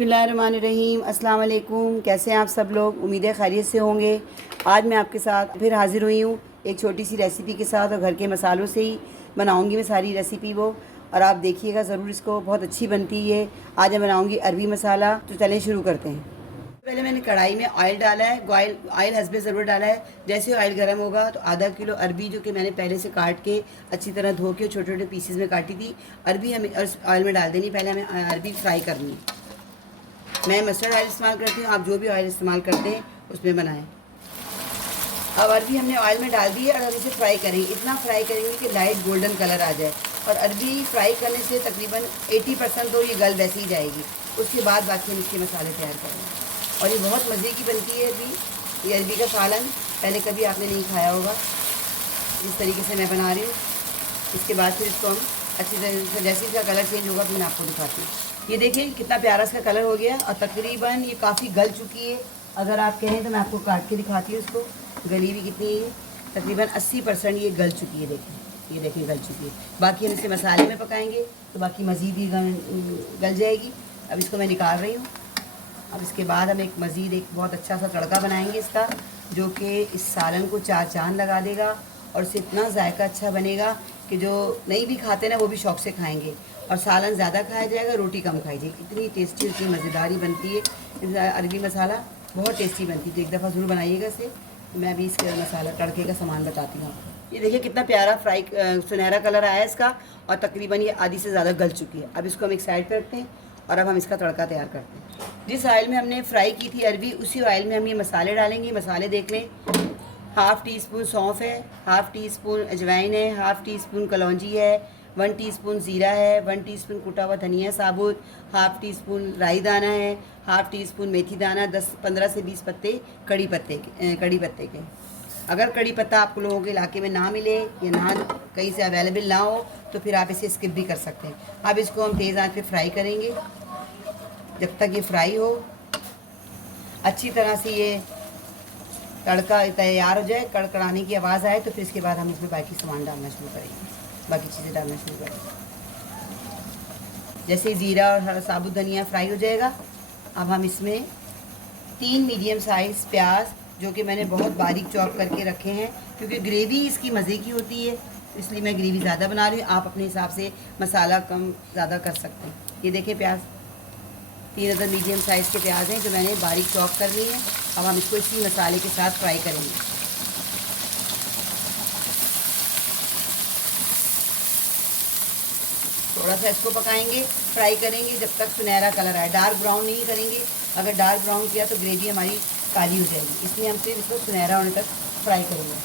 बिस्मिल्लाहिर्रहमानिर्रहीम। अस्सलाम वालेकुम। कैसे हैं आप सब लोग? उम्मीद है खैरियत से होंगे। आज मैं आपके साथ फिर हाज़िर हुई हूँ एक छोटी सी रेसिपी के साथ, और घर के मसालों से ही बनाऊँगी मैं सारी रेसिपी वो, और आप देखिएगा ज़रूर, इसको बहुत अच्छी बनती है। आज मैं बनाऊँगी अरबी मसाला। तो चलें शुरू करते हैं। पहले मैंने कढ़ाई में ऑयल डाला है। ऑयल हस्बे ज़रूर डाला है। जैसे ऑयल गर्म होगा तो आधा किलो अरबी, जो कि मैंने पहले से काट के अच्छी तरह धो के छोटे छोटे पीसेस में काटी थी, अरबी हमें ऑयल में डाल देनी। पहले हमें अरबी फ्राई करनी है। मैं मस्टर्ड ऑयल इस्तेमाल करती हूँ, आप जो भी ऑयल इस्तेमाल करते हैं उसमें बनाएं। अब अरबी हमने ऑयल में डाल दी है और अब इसे फ्राई करेंगे। इतना फ्राई करेंगे कि लाइट गोल्डन कलर आ जाए, और अरबी फ्राई करने से तकरीबन 80% तो ये गल वैसे ही जाएगी। उसके बाद बाकी हम इसके मसाले तैयार करेंगे। और ये बहुत मज़े की बनती है अरबी। ये अरबी का सालन पहले कभी आपने नहीं खाया होगा जिस तरीके से मैं बना रही हूँ। इसके बाद फिर इसको हम अच्छी तरह से, जैसे इसका कलर चेंज होगा तो मैं आपको दिखाती हूँ। ये देखिए कितना प्यारा इसका कलर हो गया, और तकरीबन ये काफ़ी गल चुकी है। अगर आप कहें तो मैं आपको काट के दिखाती हूँ इसको, गली भी कितनी है। तकरीबन 80% ये गल चुकी है। देखिए, ये देखिए गल चुकी है। बाकी हम इसे मसाले में पकाएंगे तो बाकी मज़ीद ही गल जाएगी। अब इसको मैं निकाल रही हूँ। अब इसके बाद हम मज़ीद एक बहुत अच्छा सा तड़का बनाएंगे इसका, जो कि इस सालन को चार चांद लगा देगा, और इससे इतना जायका अच्छा बनेगा कि जो नहीं भी खाते ना वो भी शौक़ से खाएंगे। और सालन ज़्यादा खाया जाएगा, रोटी कम खाई जाएगी। इतनी टेस्टी, इतनी मज़ेदारी बनती है अरबी मसाला, बहुत टेस्टी बनती है। तो एक दफ़ा ज़रूर बनाइएगा इसे। मैं अभी इसके मसाला तड़के का सामान बताती हूँ आपको। ये देखिए कितना प्यारा सुनहरा कलर आया है इसका, और तकरीबन ये आधी से ज़्यादा गल चुकी है। अब इसको हम एक साइड पर रखते हैं और अब हम इसका तड़का तैयार करते हैं। जिस ऑयल में हमने फ्राई की थी अरबी, उसी ऑयल में हम ये मसाले डालेंगे। मसाले देख लें, हाफ़ टी स्पून सौंफ है, हाफ़ टी स्पून अजवाइन है, हाफ़ टी स्पून कलौंजी है, 1 टीस्पून ज़ीरा है, 1 टीस्पून कुटा हुआ धनिया साबुत, हाफ़ टी स्पून राई दाना है, हाफ़ टी स्पून मेथी दाना, 15 से 20 पत्ते कड़ी पत्ते के। अगर कड़ी पत्ता आप लोगों के इलाके में ना मिले या ना कहीं से अवेलेबल ना हो तो फिर आप इसे स्किप भी कर सकते हैं। अब इसको हम तेज़ आंच पे फ्राई करेंगे जब तक ये फ्राई हो अच्छी तरह से। ये तड़का तैयार हो जाए, कड़कड़ाने की आवाज़ आए, तो फिर इसके बाद हम इसमें बाकी सामान डालना शुरू करेंगे, बाकी चीज़ें डालना शुरू करेंगे। जैसे ज़ीरा और साबुत धनिया फ्राई हो जाएगा, अब हम इसमें 3 मीडियम साइज़ प्याज, जो कि मैंने बहुत बारीक चॉप करके रखे हैं, क्योंकि ग्रेवी इसकी मज़े की होती है, इसलिए मैं ग्रेवी ज़्यादा बना रही हूँ। आप अपने हिसाब से मसाला कम ज़्यादा कर सकते हैं। ये देखिए प्याज, 3 अदद मीडियम साइज़ के प्याज हैं जो मैंने बारीक चॉप कर ली हैं। अब हम इसको इसी मसाले के साथ फ्राई करेंगे। थोड़ा सा इसको पकाएंगे, फ्राई करेंगे जब तक सुनहरा कलर आए। डार्क ब्राउन नहीं करेंगे, अगर डार्क ब्राउन किया तो ग्रेवी हमारी काली हो जाएगी, इसलिए हम सिर्फ इसको सुनहरा होने तक फ्राई करेंगे।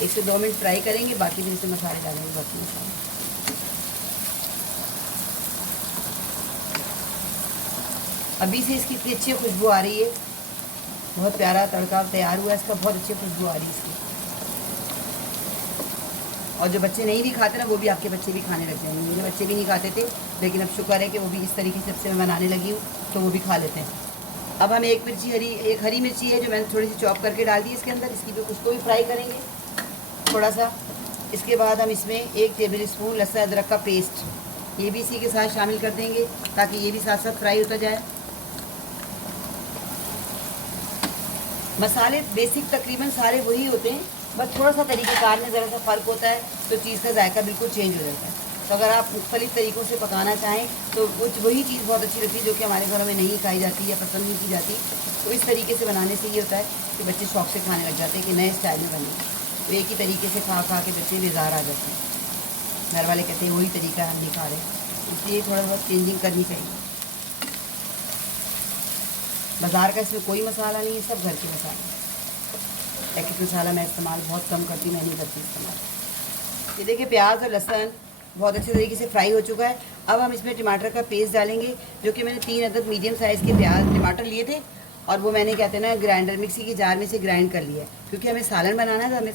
1 से 2 मिनट फ्राई करेंगे, बाकी फिर इसमें मसाले डालेंगे। बाकी मसाले अभी से इसकी इतनी अच्छी खुशबू आ रही है, बहुत प्यारा तड़का तैयार हुआ है इसका, बहुत अच्छी खुशबू आ रही है इसकी। और जो बच्चे नहीं भी खाते ना, वो भी आपके बच्चे भी खाने लग जाएंगे। मेरे बच्चे भी नहीं खाते थे, लेकिन अब शुक्र है कि वो भी इस तरीके से जब से मैं बनाने लगी हूँ तो वो भी खा लेते हैं। अब हम एक हरी मिर्ची है जो मैंने थोड़ी सी चॉप करके डाल दी इसके अंदर, इसकी भी उसको भी फ्राई करेंगे थोड़ा सा। इसके बाद हम इसमें 1 टेबल स्पून लहसुन अदरक का पेस्ट, ये भी इसी के साथ शामिल कर देंगे, ताकि ये भी साथ साथ फ्राई होता जाए। मसाले बेसिक तकरीबन सारे वही होते हैं, बस थोड़ा सा तरीक़ेकार में ज़रा सा फ़र्क होता है, तो चीज़ का जायका बिल्कुल चेंज हो जाता है। तो अगर आप मुख्तलिफ़ तरीक़ों से पकाना चाहें तो वही चीज़ बहुत अच्छी लगती है जो कि हमारे घरों में नहीं खाई जाती या पसंद नहीं की जाती। तो इस तरीके से बनाने से ये होता है कि बच्चे शौक़ से खाने लग जाते हैं कि नए स्टाइल में बने। तो एक ही तरीके से खा खा के बच्चे बेजार आ जाते हैं। घर वाले कहते हैं वही तरीका हम नहीं खा रहे, इसलिए थोड़ा बहुत चेंजिंग करनी चाहिए। बाज़ार का इसमें कोई मसाला नहीं है, सब घर के मसाले। पैकेट मसाला मैं इस्तेमाल बहुत कम करती, मैं नहीं करती इस्तेमाल। ये देखिए प्याज और लहसुन बहुत अच्छे तरीके से फ्राई हो चुका है। अब हम इसमें टमाटर का पेस्ट डालेंगे, जो कि मैंने 3 अदद मीडियम साइज़ के टमाटर लिए थे, और वो मैंने कहते हैं ना ग्राइंडर मिक्सी की जार में से ग्राइंड कर लिया है, क्योंकि हमें सालन बनाना है तो हमें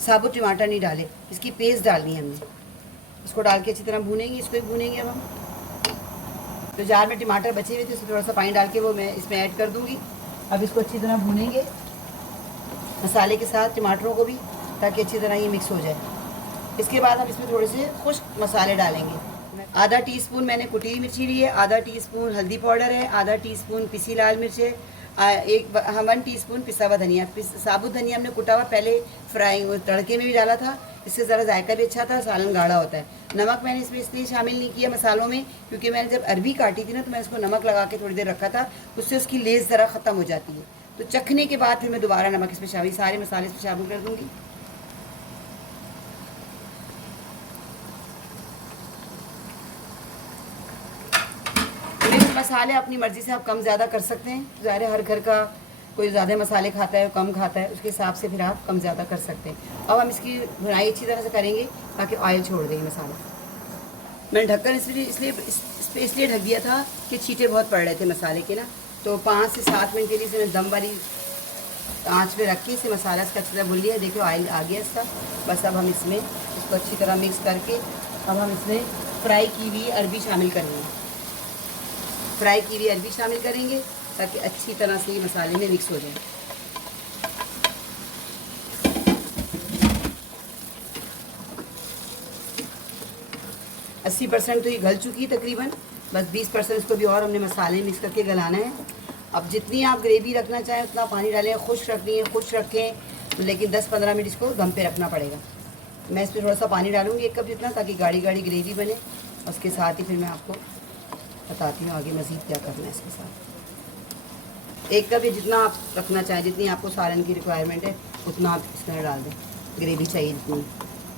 साबुत टमाटर नहीं डाले, इसकी पेस्ट डालनी है हमने। इसको डाल के अच्छी तरह भूनेंगे, इसको भी भूनेंगे। अब हम तो जार में टमाटर बचे हुए थे, उसमें थोड़ा सा पानी डाल के वो मैं इसमें ऐड कर दूँगी। अब इसको अच्छी तरह भूनेंगे मसाले के साथ, टमाटरों को भी, ताकि अच्छी तरह ये मिक्स हो जाए। इसके बाद हम इसमें थोड़े से खुश्क मसाले डालेंगे। आधा टीस्पून मैंने कुटी हुई मिर्ची ली है, आधा टीस्पून हल्दी पाउडर है, आधा टीस्पून पिसी लाल मिर्च है, 1 टीस्पून पिसा हुआ धनिया। साबुत धनिया हमने कुटा हुआ पहले फ्राई तड़के में भी डाला था, इससे ज़रा जायका भी अच्छा था, सालन गाढ़ा होता है। नमक मैंने इसमें इसलिए शामिल नहीं किया मसालों में क्योंकि मैंने जब अरबी काटी थी ना तो मैंने इसको नमक लगा के थोड़ी देर रखा था, उससे उसकी लेस ज़रा ख़त्म हो जाती है। तो चखने के बाद फिर मैं दोबारा नमक इसमें शामिल, सारे मसाले इसमें शामिल कर दूँगी। मसाले अपनी मर्ज़ी से आप कम ज़्यादा कर सकते हैं। ज़ाहिर हर घर का कोई ज़्यादा मसाले खाता है, कम खाता है, उसके हिसाब से फिर आप कम ज़्यादा कर सकते हैं। अब हम इसकी भुनाई अच्छी तरह से करेंगे ताकि ऑयल छोड़ दें मसाला। मैंने ढक्कन इसलिए ढक दिया था कि छींटे बहुत पड़ रहे थे मसाले के ना, तो 5 से 7 मिनट के लिए इसे दम वाली आँच पे रख के इसे मसाला इसका अच्छी तरह भून लिया। देखिए ऑयल आ गया इसका। बस अब हम इसमें इसको अच्छी तरह मिक्स करके अब हम इसमें फ्राई की हुई अरबी शामिल करेंगे। फ्राई की हुई अरबी शामिल करेंगे ताकि अच्छी तरह से ये मसाले में मिक्स हो जाए। अस्सी % तो ये गल चुकी है तकरीबन, बस 20% इसको भी और हमने मसाले मिक्स करके गलाना है। अब जितनी आप ग्रेवी रखना चाहें उतना पानी डालें, खुश्क रखनी है खुश्क रखें, लेकिन 10-15 मिनट इसको दम पे रखना पड़ेगा। मैं इसमें थोड़ा सा पानी डालूँगी 1 कप जितना, ताकि गाढ़ी गाढ़ी ग्रेवी बने। उसके साथ ही फिर मैं आपको बताती हूँ आगे मज़ीद क्या करना है इसके साथ। 1 कप जितना आप रखना चाहें, जितनी आपको सालन की रिक्वायरमेंट है उतना आप इसमें डाल दें, ग्रेवी चाहिए जितनी,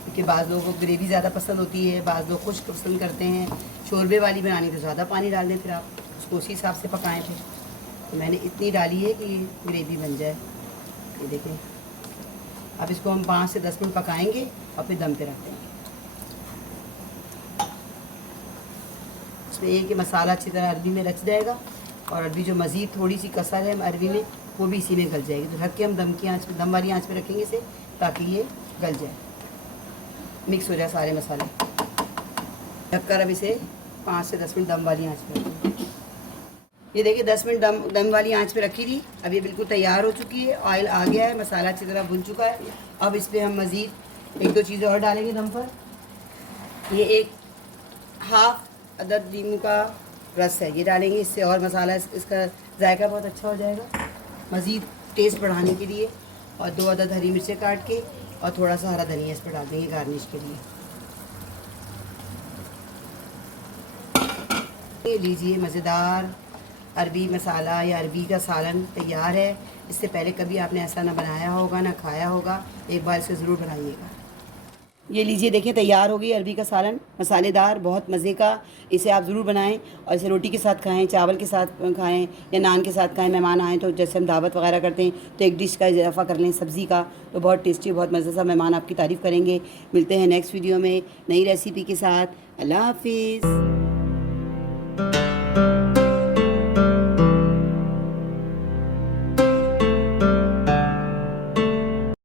क्योंकि बाज़ लोगों को ग्रेवी ज़्यादा पसंद होती है, बाज़ लोग खुश्क पसंद करते हैं। शोरबे वाली बनानी तो ज़्यादा पानी डाल दें, फिर आप उसको उसी हिसाब से पकाएँ। फिर तो मैंने इतनी डाली है कि ग्रेवी बन जाए। ये देखें, अब इसको हम 5 से 10 मिनट पकाएँगे और फिर दम पे रख देंगे। इसमें ये कि मसाला अच्छी तरह अरबी में रच जाएगा और अरबी जो मज़ीद थोड़ी सी कसर है अरबी में वो भी इसी में गल जाएगी। तो ढक के हम दम वाली आंच में रखेंगे इसे, ताकि ये गल जाए, मिक्स हो जाए सारे मसाले। ढककर अब इसे 5 से 10 मिनट दम वाली आंच में रखेंगे। ये देखिए 10 मिनट दम वाली आंच पे रखी थी। अब ये बिल्कुल तैयार हो चुकी है, ऑयल आ गया है, मसाला अच्छी तरह भुन चुका है। अब इस पर हम मज़ीद 1-2 चीज़ें और डालेंगे दम पर। ये 1 हाफ़ अदद नींबू का रस है, ये डालेंगे, इससे और मसाला इसका जायका बहुत अच्छा हो जाएगा मज़ीद टेस्ट बढ़ाने के लिए। और 2 अदद हरी मिर्चें काट के और थोड़ा सा हरा धनिया इस पर डाल देंगे गार्निश के लिए। ये लीजिए, मज़ेदार अरबी मसाला या अरबी का सालन तैयार है। इससे पहले कभी आपने ऐसा ना बनाया होगा ना खाया होगा, एक बार इसे ज़रूर बनाइएगा। ये लीजिए, देखिए तैयार हो गई अरबी का सालन, मसालेदार, बहुत मज़े का। इसे आप ज़रूर बनाएं और इसे रोटी के साथ खाएं, चावल के साथ खाएं या नान के साथ खाएं। मेहमान आएँ तो जैसे हम दावत वगैरह करते हैं तो एक डिश का इजाफा कर लें सब्ज़ी का, तो बहुत टेस्टी, बहुत मज़े से मेहमान आपकी तारीफ़ करेंगे। मिलते हैं नेक्स्ट वीडियो में नई रेसिपी के साथ। अल्लाह हाफिज़।